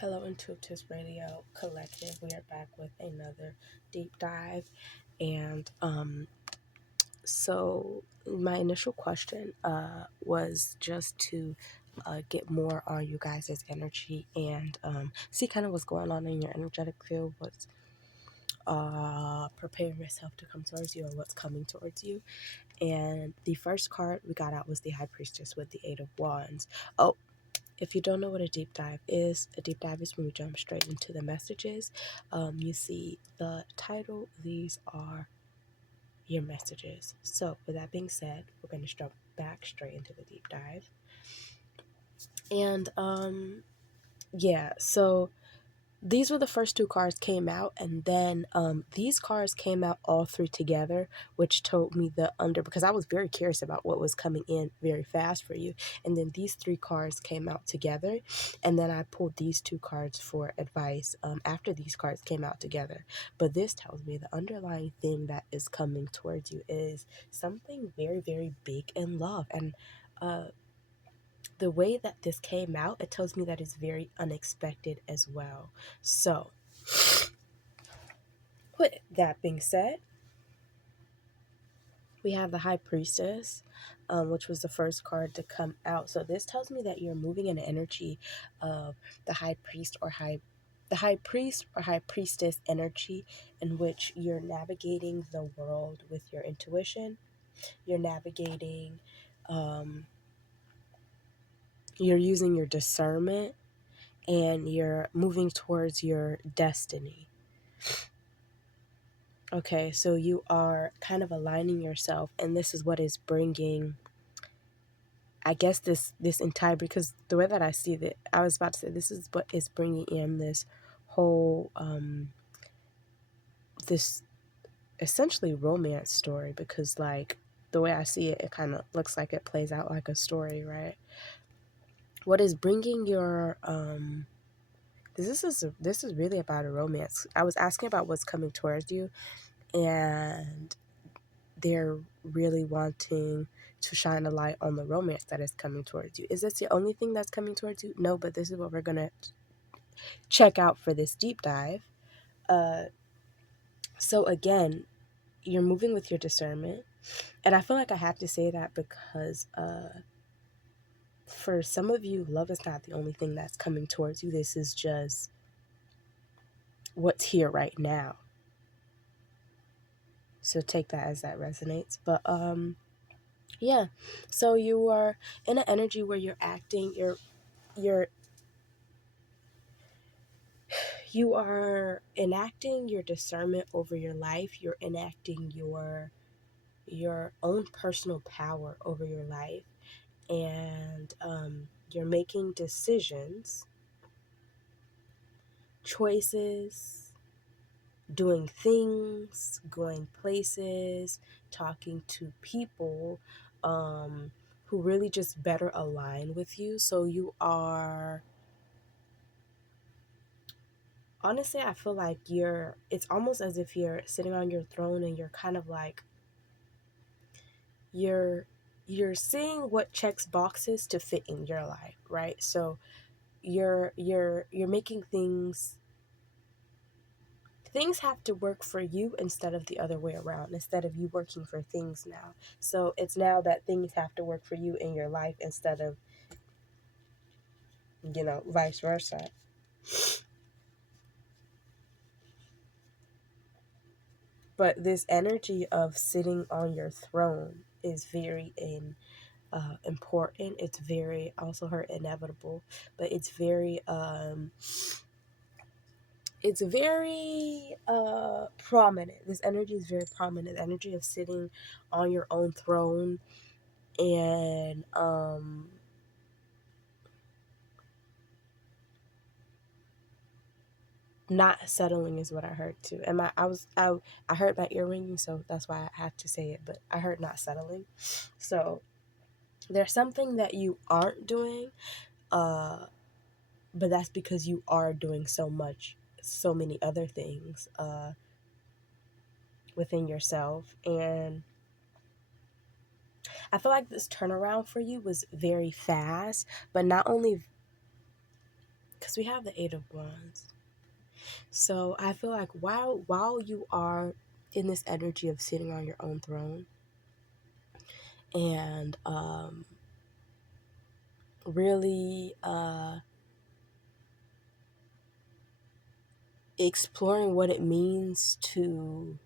Hello, Intuitive Radio Collective. We are back with another deep dive. And so, my initial question was just to get more on you guys' energy and see kind of what's going on in your energetic field, what's preparing yourself to come towards you, or what's coming towards you. And the first card we got out was the High Priestess with the Eight of Wands. Oh, if you don't know what a deep dive is when we jump straight into the messages. You see the title, these are your messages. So, with that being said, we're going to jump back straight into the deep dive. And, so these were the first two cards came out, and then these cards came out all three together, which told me the under, because I was very curious about what was coming in very fast for you. And then these three cards came out together, and then I pulled these two cards for advice after these cards came out together. But this tells me the underlying thing that is coming towards you is something very, very big in love. And the way that this came out, it tells me that it's very unexpected as well. So, with that being said, we have the High Priestess, which was the first card to come out. So this tells me that you're moving in the energy of the High Priest or the High Priest or High Priestess energy, in which you're navigating the world with your intuition. You're navigating, you're using your discernment, and you're moving towards your destiny. Okay, so you are kind of aligning yourself, and this is what is bringing, I guess, this entire, because the way that I see that, I was about to say, this is what is bringing in this whole, this essentially romance story, because like the way I see it, it kind of looks like it plays out like a story, right? What is bringing your, this is really about a romance. I was asking about what's coming towards you, and they're really wanting to shine a light on the romance that is coming towards you. Is this the only thing that's coming towards you? No, but this is what we're going to check out for this deep dive. So again, you're moving with your discernment. And I feel like I have to say that because for some of you, love is not the only thing that's coming towards you. This is just what's here right now. So take that as that resonates. But yeah. So you are in an energy where you're acting, you're you are enacting your discernment over your life. You're enacting your own personal power over your life, and you're making decisions, choices, doing things, going places, talking to people who really just better align with you. So you are, honestly, I feel like it's almost as if you're sitting on your throne, and you're kind of like, you're seeing what checks boxes to fit in your life, right? So you're making things have to work for you instead of the other way around, instead of you working for things now. So it's now that things have to work for you in your life instead of, vice versa. But this energy of sitting on your throne is very important. It's very, also her inevitable, but it's very prominent. This energy is very prominent. The energy of sitting on your own throne, and not settling is what I heard too. And I heard my ear ringing, so that's why I had to say it, but I heard not settling. So there's something that you aren't doing, but that's because you are doing so many other things within yourself. And I feel like this turnaround for you was very fast, but not only, because we have the Eight of Wands. So I feel like while you are in this energy of sitting on your own throne and really exploring what it means to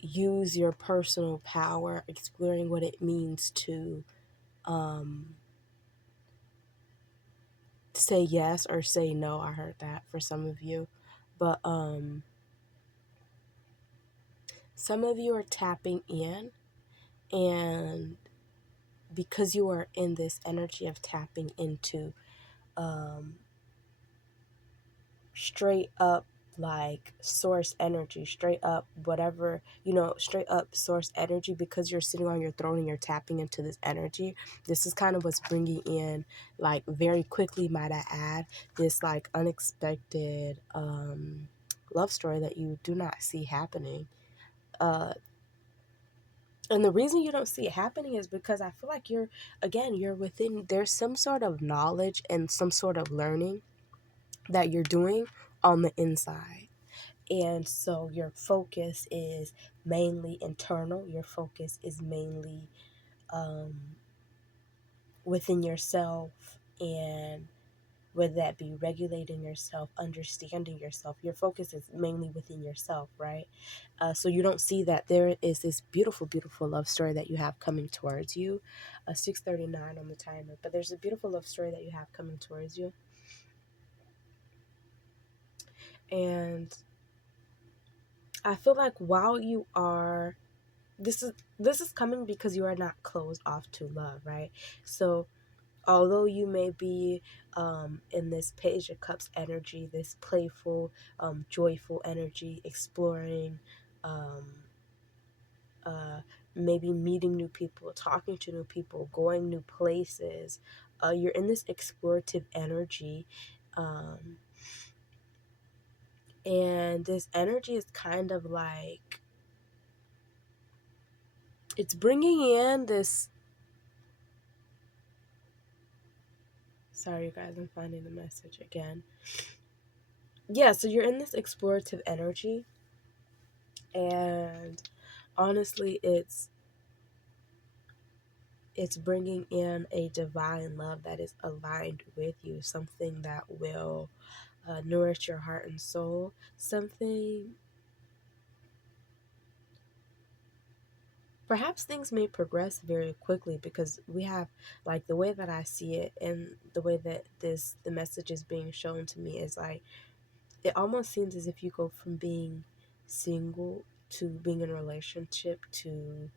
use your personal power, exploring what it means to um, say yes or say no. I heard that for some of you. But some of you are tapping in, and because you are in this energy of tapping into um, straight up like source energy, straight up whatever, straight up source energy, because you're sitting on your throne and you're tapping into this energy. This is kind of what's bringing in, like, very quickly, might I add, this like unexpected love story that you do not see happening. And the reason you don't see it happening is because I feel like you're within, there's some sort of knowledge and some sort of learning that you're doing on the inside. And so your focus is mainly internal. Your focus is mainly um, within yourself, and whether that be regulating yourself, understanding yourself, your focus is mainly within yourself, right? So you don't see that there is this beautiful, beautiful love story that you have coming towards you. 6:39 on the timer, but there's a beautiful love story that you have coming towards you. And I feel like while you are, this is coming because you are not closed off to love, right? So although you may be in this Page of Cups energy, this playful, joyful energy, exploring, um, uh, maybe meeting new people, talking to new people, going new places, you're in this explorative energy. Um, and this energy is kind of like, it's bringing in this. Sorry, you guys, I'm finding the message again. Yeah, so you're in this explorative energy, and honestly, it's bringing in a divine love that is aligned with you, something that will nourish your heart and soul, something. Perhaps things may progress very quickly because we have, like, the way that I see it and the way that the message is being shown to me is like, it almost seems as if you go from being single to being in a relationship to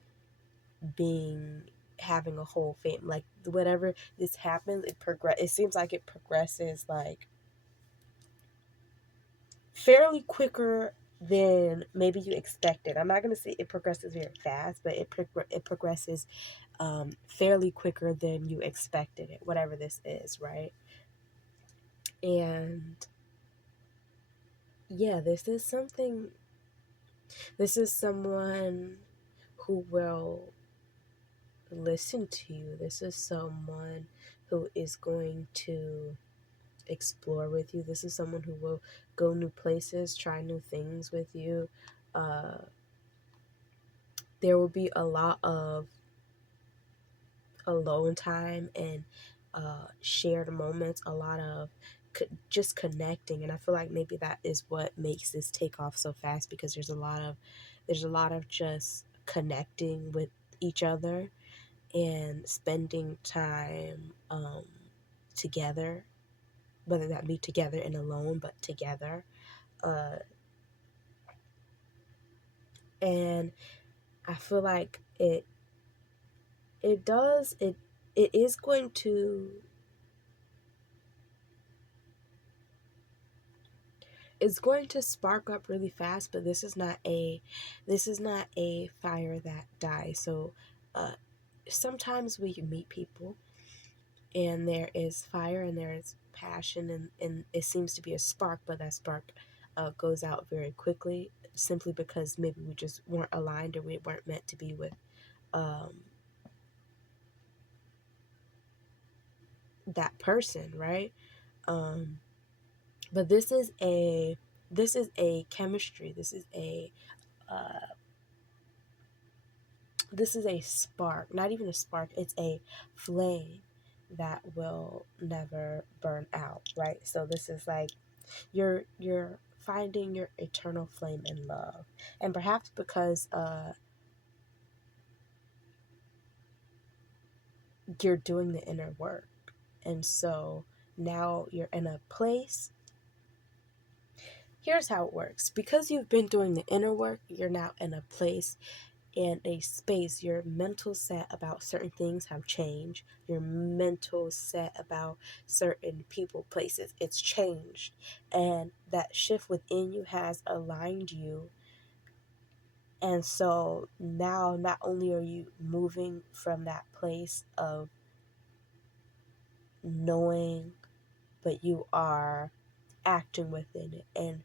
being having a whole family. Like, whatever this happens, it seems like it progresses like fairly quicker than maybe you expected. I'm not going to say it progresses very fast, but it progresses fairly quicker than you expected it, whatever this is, right? And yeah, this is someone who will listen to you. This is someone who is going to explore with you. This is someone who will go new places, try new things with you. Uh, there will be a lot of alone time and shared moments, a lot of just connecting. And I feel like maybe that is what makes this take off so fast, because there's a lot of just connecting with each other and spending time together, whether that be together and alone, but together. Uh, and I feel like it does it is going to, it's going to spark up really fast, but this is not a fire that dies. So uh, sometimes we meet people and there is fire and there is passion, and it seems to be a spark, but that spark goes out very quickly, simply because maybe we just weren't aligned or we weren't meant to be um, that person, right? Um, but this is a chemistry. Uh, this is a spark, not even a spark. It's a flame that will never burn out, right? So this is like you're finding your eternal flame in love, and perhaps because you're doing the inner work, and so now you're in a place. Here's how it works. Because you've been doing the inner work, you're now in a place, in a space. Your mental set about certain things have changed. Your mental set about certain people, places, it's changed. And that shift within you has aligned you. And so now not only are you moving from that place of knowing, but you are acting within it. And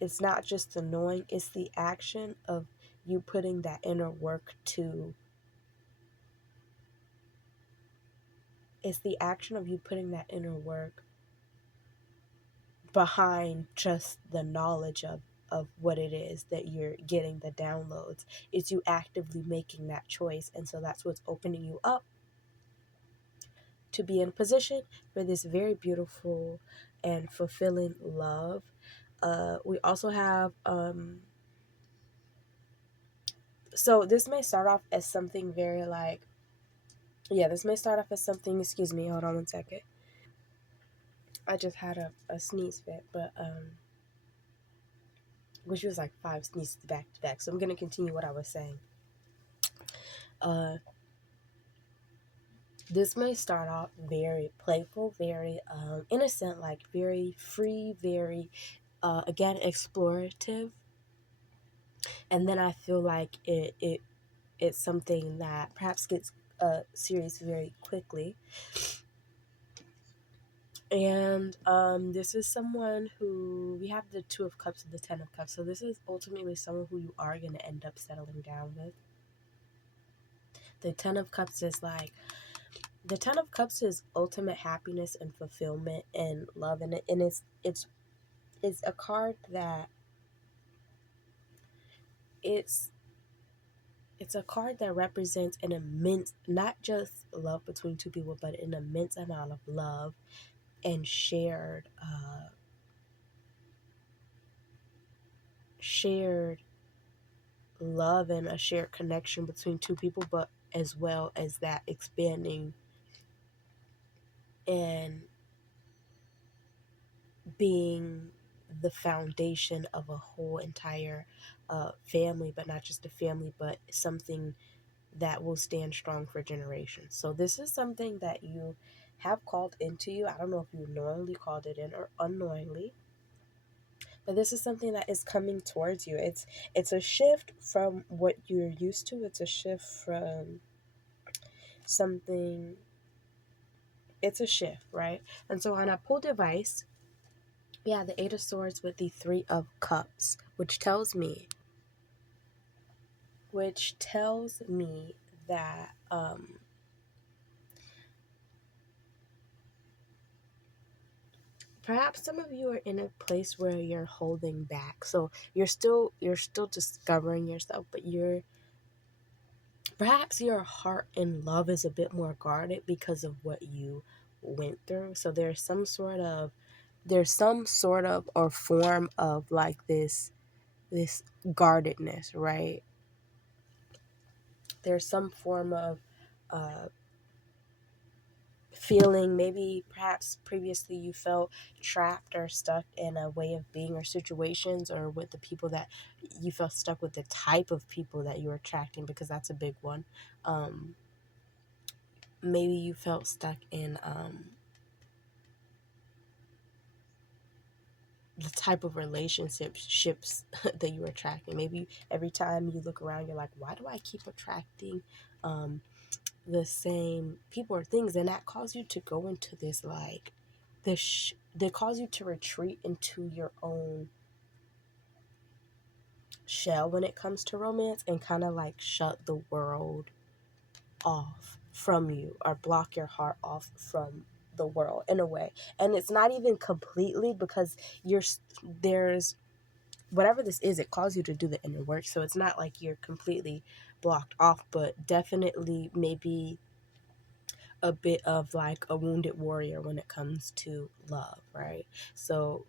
it's not just the knowing, it's the action of you putting that inner work to, it's the action of you putting that inner work behind just the knowledge of what it is that you're getting the downloads. It's you actively making that choice. And so that's what's opening you up to be in a position for this very beautiful and fulfilling love. We also have so this may start off as something very like, yeah, this may start off as something, excuse me, hold on one second. I just had a sneeze fit, but which was like 5 sneezes back to back. So I'm gonna continue what I was saying. Uh, this may start off very playful, very innocent, like very free, very again explorative, and then I feel like it's something that perhaps gets serious very quickly. And this is someone who, we have the Two of Cups and the Ten of Cups. So this is ultimately someone who you are going to end up settling down with. The Ten of Cups is like, the Ten of Cups is ultimate happiness and fulfillment and love, and it's a card that it's it's a card that represents an immense, not just love between two people, but an immense amount of love and shared love and a shared connection between two people, but as well as that expanding and being the foundation of a whole entire family, but not just a family, but something that will stand strong for generations. So this is something that you have called into you. I don't know if you knowingly called it in or unknowingly, but this is something that is coming towards you. It's a shift from what you're used to. It's a shift from something, it's a shift, right? And so on a pull device, we have the Eight of Swords with the Three of Cups, which tells me that perhaps some of you are in a place where you're holding back. So you're still discovering yourself, but you're, perhaps your heart and love is a bit more guarded because of what you went through. So there's some sort of or form of like this guardedness, right? There's some form of uh, feeling, maybe perhaps previously you felt trapped or stuck in a way of being or situations, or with the people that you felt stuck with, the type of people that you're attracting, because that's a big one. Maybe you felt stuck in the type of relationships that you were attracting. Maybe every time you look around, you're like, why do I keep attracting um, the same people or things? And that caused you to go into this like that cause you to retreat into your own shell when it comes to romance, and kind of like shut the world off from you or block your heart off from the world in a way. And it's not even completely, because there's whatever this is, it calls you to do the inner work. So it's not like you're completely blocked off, but definitely maybe a bit of like a wounded warrior when it comes to love, right? So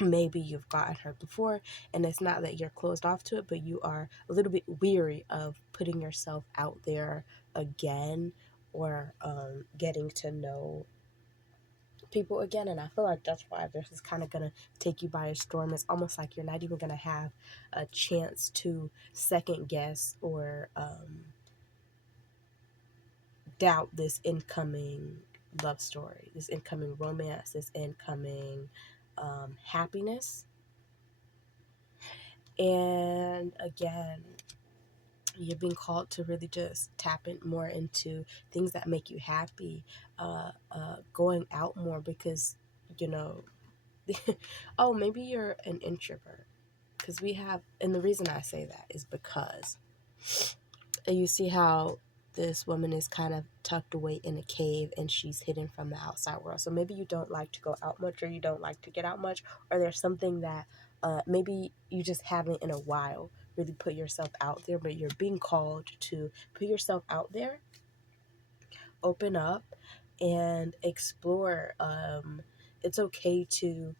maybe you've gotten hurt before, and it's not that you're closed off to it, but you are a little bit weary of putting yourself out there again, or getting to know people again. And I feel like that's why this is kind of gonna take you by a storm. It's almost like you're not even gonna have a chance to second guess or doubt this incoming love story, this incoming romance, this incoming happiness. And again, you're being called to really just tap in more into things that make you happy, going out more, because, you know, oh, maybe you're an introvert. Because we have, and the reason I say that is because you see how this woman is kind of tucked away in a cave and she's hidden from the outside world. So maybe you don't like to go out much, or you don't like to get out much, or there's something that maybe you just haven't in a while really put yourself out there, but you're being called to put yourself out there, open up, and explore. It's okay to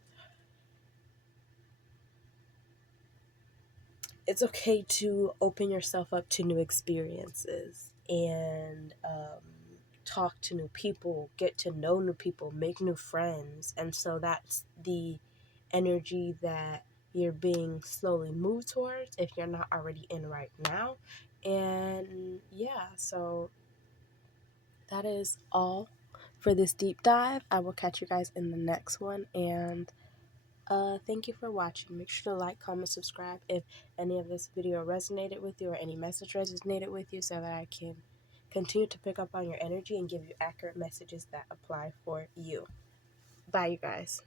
open yourself up to new experiences, and talk to new people, get to know new people, make new friends. And so that's the energy that you're being slowly moved towards if you're not already in right now. And yeah, so that is all for this deep dive. I will catch you guys in the next one, and thank you for watching. Make sure to like, comment, subscribe if any of this video resonated with you, or any message resonated with you, so that I can continue to pick up on your energy and give you accurate messages that apply for you. Bye, you guys.